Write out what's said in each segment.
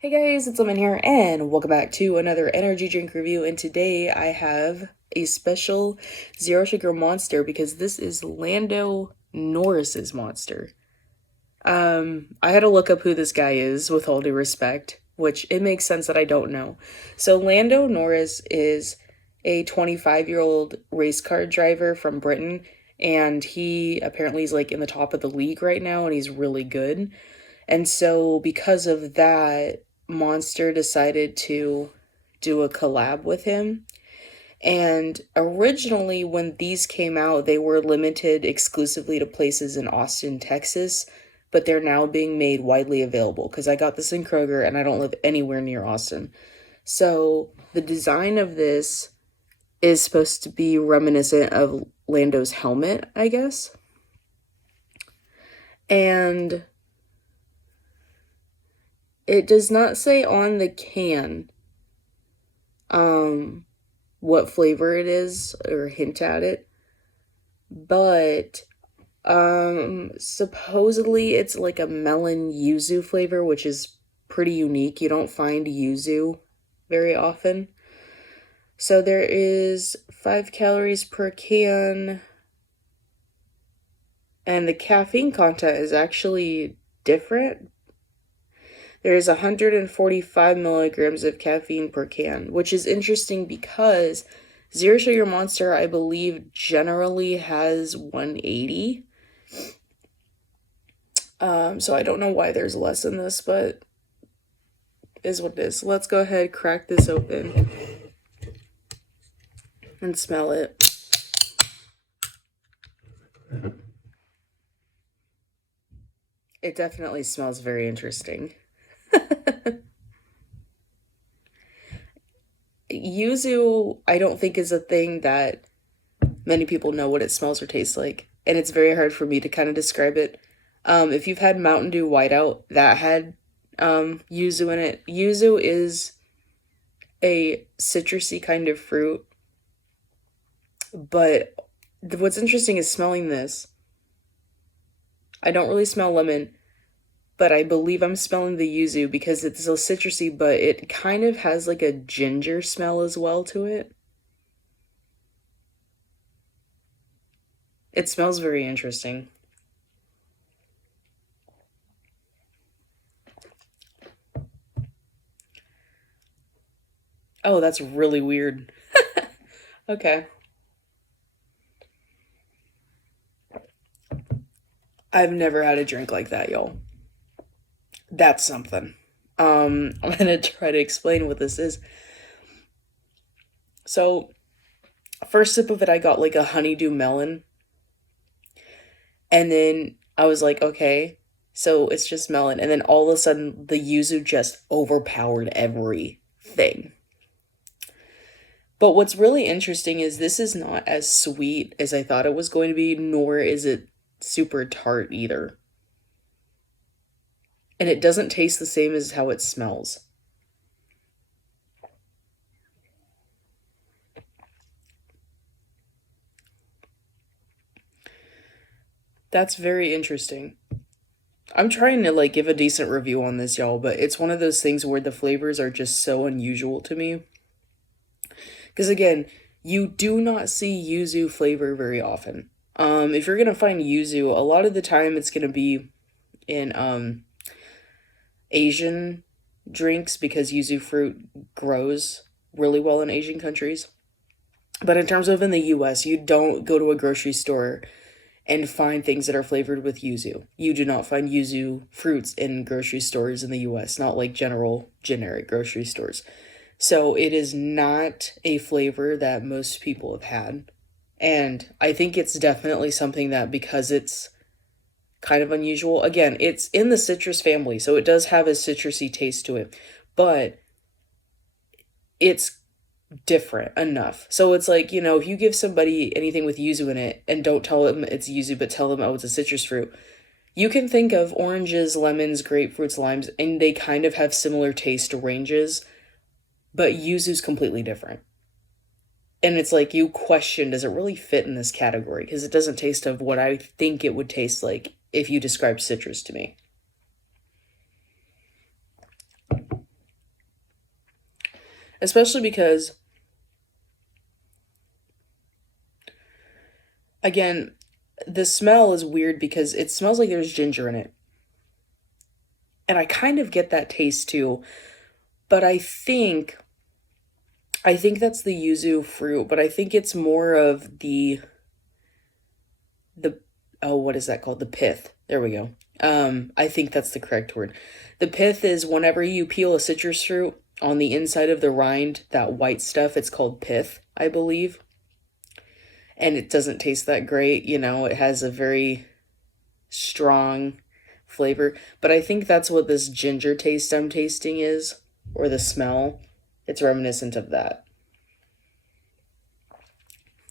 Hey guys, it's Lemon here, and welcome back to another energy drink review. And today I have a special zero sugar monster because this is Lando Norris's monster. I had to look up who this guy is with all due respect, which it makes sense that I don't know. So Lando Norris is a 25-year-old race car driver from Britain, and he apparently is like in the top of the league right now, and he's really good. And so, because of that, Monster decided to do a collab with him. And originally, when these came out, they were limited exclusively to places in Austin, Texas, but they're now being made widely available because I got this in Kroger and I don't live anywhere near Austin. So, the design of this is supposed to be reminiscent of Lando's helmet, I guess. And it does not say on the can what flavor it is or hint at it, but supposedly it's like a melon yuzu flavor, which is pretty unique. You don't find yuzu very often. So there is 5 calories per can, and the caffeine content is actually different. There is 145 milligrams of caffeine per can, which is interesting because Zero Sugar Monster, I believe, generally has 180. So I don't know why there's less in this, but is what it is. Let's go ahead, crack this open, and smell it. It definitely smells very interesting. Yuzu, I don't think is a thing that many people know what it smells or tastes like, and it's very hard for me to kind of describe it. If you've had Mountain Dew Whiteout, that had yuzu in it. Yuzu is a citrusy kind of fruit, but what's interesting is smelling this. I don't really smell lemon, but I believe I'm smelling the yuzu because it's so citrusy, but it kind of has like a ginger smell as well to it. It smells very interesting. Oh, that's really weird. Okay. I've never had a drink like that, y'all. That's something. I'm gonna try to explain what this is. So, first sip of it, I got like a honeydew melon, and then I was like, okay, so it's just melon, and then all of a sudden, the yuzu just overpowered everything. But what's really interesting is this is not as sweet as I thought it was going to be, nor is it super tart either. And it doesn't taste the same as how it smells. That's very interesting. I'm trying to like give a decent review on this, y'all, but it's one of those things where the flavors are just so unusual to me. Because again, you do not see yuzu flavor very often. If you're gonna find yuzu, a lot of the time it's gonna be in Asian drinks because yuzu fruit grows really well in Asian countries. But in terms of in the US, you don't go to a grocery store and find things that are flavored with yuzu. You do not find yuzu fruits in grocery stores in the US, not like generic grocery stores. So it is not a flavor that most people have had. And I think it's definitely something that because it's kind of unusual, again, it's in the citrus family, so it does have a citrusy taste to it, but it's different enough. So it's like, if you give somebody anything with yuzu in it and don't tell them it's yuzu, but tell them, oh, it's a citrus fruit, you can think of oranges, lemons, grapefruits, limes, and they kind of have similar taste ranges, but yuzu's completely different. And it's like you question, does it really fit in this category? Because it doesn't taste of what I think it would taste like if you describe citrus to me. Especially because, again, the smell is weird because it smells like there's ginger in it. And I kind of get that taste too, but I think that's the yuzu fruit, but I think it's more of the oh, what is that called? The pith. There we go. I think that's the correct word. The pith is whenever you peel a citrus fruit on the inside of the rind, that white stuff, it's called pith, I believe. And it doesn't taste that great, it has a very strong flavor. But I think that's what this ginger taste I'm tasting is, or the smell. It's reminiscent of that.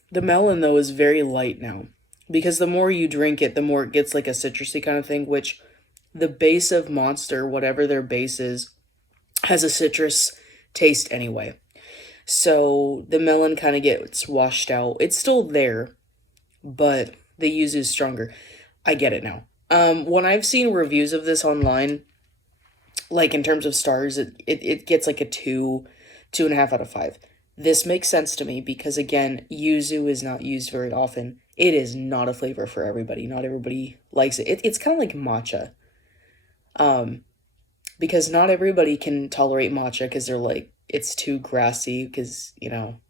The melon, though, is very light now. Because the more you drink it, the more it gets like a citrusy kind of thing, which the base of Monster, whatever their base is, has a citrus taste anyway. So the melon kind of gets washed out. It's still there, but the yuzu is stronger. I get it now. When I've seen reviews of this online, like in terms of stars, it gets like a 2.5 out of 5. This makes sense to me because, again, yuzu is not used very often. It is not a flavor for everybody. Not everybody likes it. It's kind of like matcha. Um, because not everybody can tolerate matcha because they're like, it's too grassy because,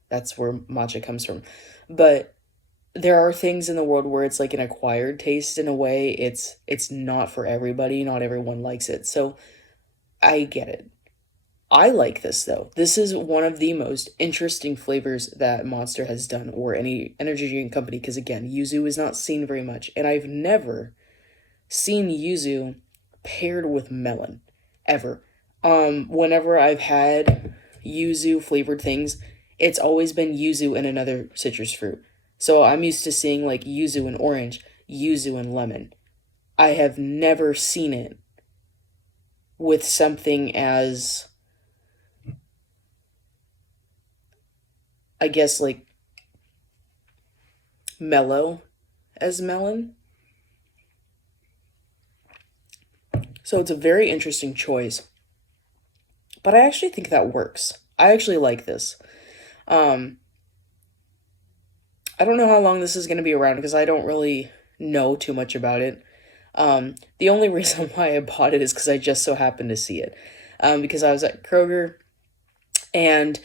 that's where matcha comes from. But there are things in the world where it's like an acquired taste in a way. It's not for everybody. Not everyone likes it. So I get it. I like this though. This is one of the most interesting flavors that Monster has done, or any energy drink company, because again, yuzu is not seen very much, and I've never seen yuzu paired with melon ever. Whenever I've had yuzu flavored things, it's always been yuzu and another citrus fruit. So I'm used to seeing like yuzu and orange, yuzu and lemon. I have never seen it with something as, I guess, like mellow as melon. So it's a very interesting choice. But I actually think that works. I actually like this. Um, I don't know how long this is going to be around because I don't really know too much about it. The only reason why I bought it is because I just so happened to see it. Because I was at Kroger and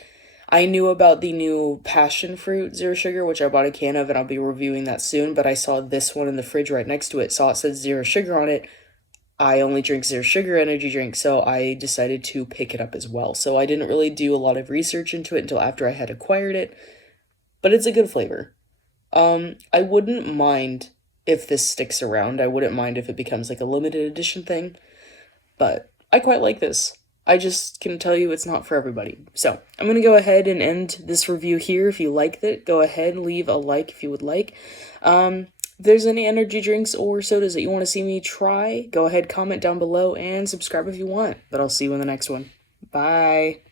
I knew about the new passion fruit zero sugar, which I bought a can of, and I'll be reviewing that soon. But I saw this one in the fridge right next to it, saw it said zero sugar on it. I only drink zero sugar energy drink, so I decided to pick it up as well. So I didn't really do a lot of research into it until after I had acquired it, but it's a good flavor. I wouldn't mind if this sticks around. I wouldn't mind if it becomes like a limited edition thing, but I quite like this. I just can tell you it's not for everybody. So I'm going to go ahead and end this review here. If you liked it, go ahead and leave a like if you would like. If there's any energy drinks or sodas that you want to see me try, go ahead, comment down below, and subscribe if you want. But I'll see you in the next one. Bye.